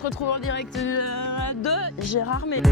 se retrouve en direct de Gérardmer.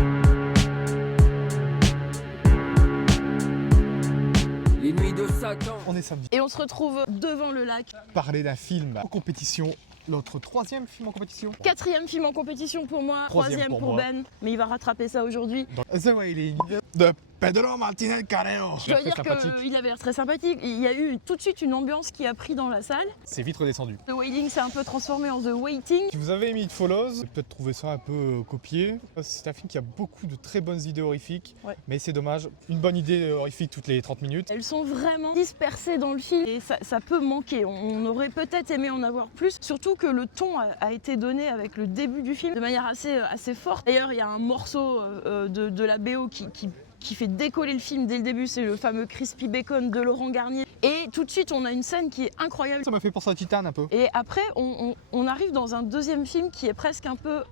Les nuits de Satan. On est samedi. Et on se retrouve devant le lac. Parler d'un film en compétition, notre troisième film en compétition. 4e film en compétition pour moi, Troisième 3e pour pour moi. Ben, mais il va rattraper ça aujourd'hui. Dans The Wailing de Pedro Martinez Carrero. Je dois dire qu'il avait l'air très sympathique. Il y a eu tout de suite une ambiance qui a pris dans la salle. C'est vite redescendu. The Wailing s'est un peu transformé en The Waiting. Si vous avez aimé It Follows, vous avez peut-être trouvé ça un peu copié. C'est un film qui a beaucoup de très bonnes idées horrifiques, Ouais. mais c'est dommage. Une bonne idée horrifique toutes les 30 minutes. Elles sont vraiment dispersées dans le film et ça peut manquer. On aurait peut-être aimé en avoir plus, surtout que le ton a été donné avec le début du film de manière assez forte. D'ailleurs, il y a un morceau de la BO qui fait décoller le film dès le début, c'est le fameux Crispy Bacon de Laurent Garnier. Et tout de suite, on a une scène qui est incroyable. Ça m'a fait penser à Titan un peu. Et après, on arrive dans un deuxième film qui est presque un peu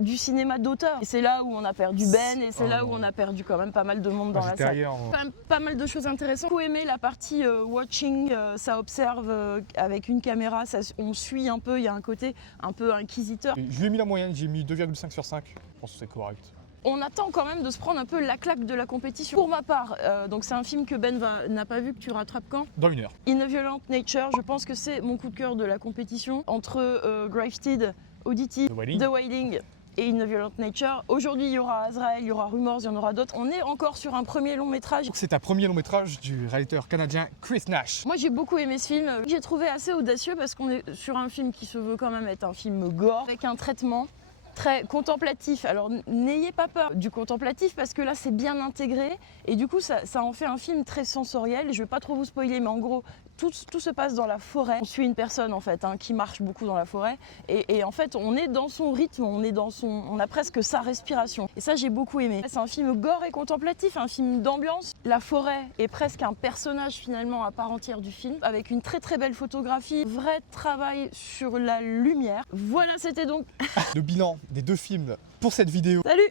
du cinéma d'auteur. Et c'est là où on a perdu Ben, et c'est là où on a perdu quand même pas mal de monde dans la J'étais salle. ailleurs. Quand même pas mal de choses intéressantes. J'ai beaucoup aimé la partie watching, ça observe avec une caméra, on suit un peu, il y a un côté un peu inquisiteur. Je lui ai mis la moyenne, j'ai mis 2,5 sur 5. Je pense que c'est correct. On attend quand même de se prendre un peu la claque de la compétition. Pour ma part, donc c'est un film que Ben n'a pas vu, que tu rattrapes quand? Dans une heure. In a Violent Nature, je pense que c'est mon coup de cœur de la compétition. Entre Gravestead, Oddity, The Wailing. The Wailing et In a Violent Nature. Aujourd'hui, il y aura Azrael, il y aura Rumors, il y en aura d'autres. On est encore sur un premier long métrage. C'est un premier long métrage du réalisateur canadien Chris Nash. Moi, j'ai beaucoup aimé ce film. J'ai trouvé assez audacieux parce qu'on est sur un film qui se veut quand même être un film gore, avec un traitement très contemplatif. Alors n'ayez pas peur du contemplatif parce que là c'est bien intégré et du coup ça en fait un film très sensoriel. Je vais pas trop vous spoiler mais en gros tout se passe dans la forêt. On suit une personne en fait qui marche beaucoup dans la forêt et en fait on est dans son rythme, on a presque sa respiration et ça j'ai beaucoup aimé. C'est un film gore et contemplatif, un film d'ambiance. La forêt est presque un personnage finalement à part entière du film avec une très très belle photographie, vrai travail sur la lumière. Voilà, c'était donc Le bilan des deux films pour cette vidéo. salut.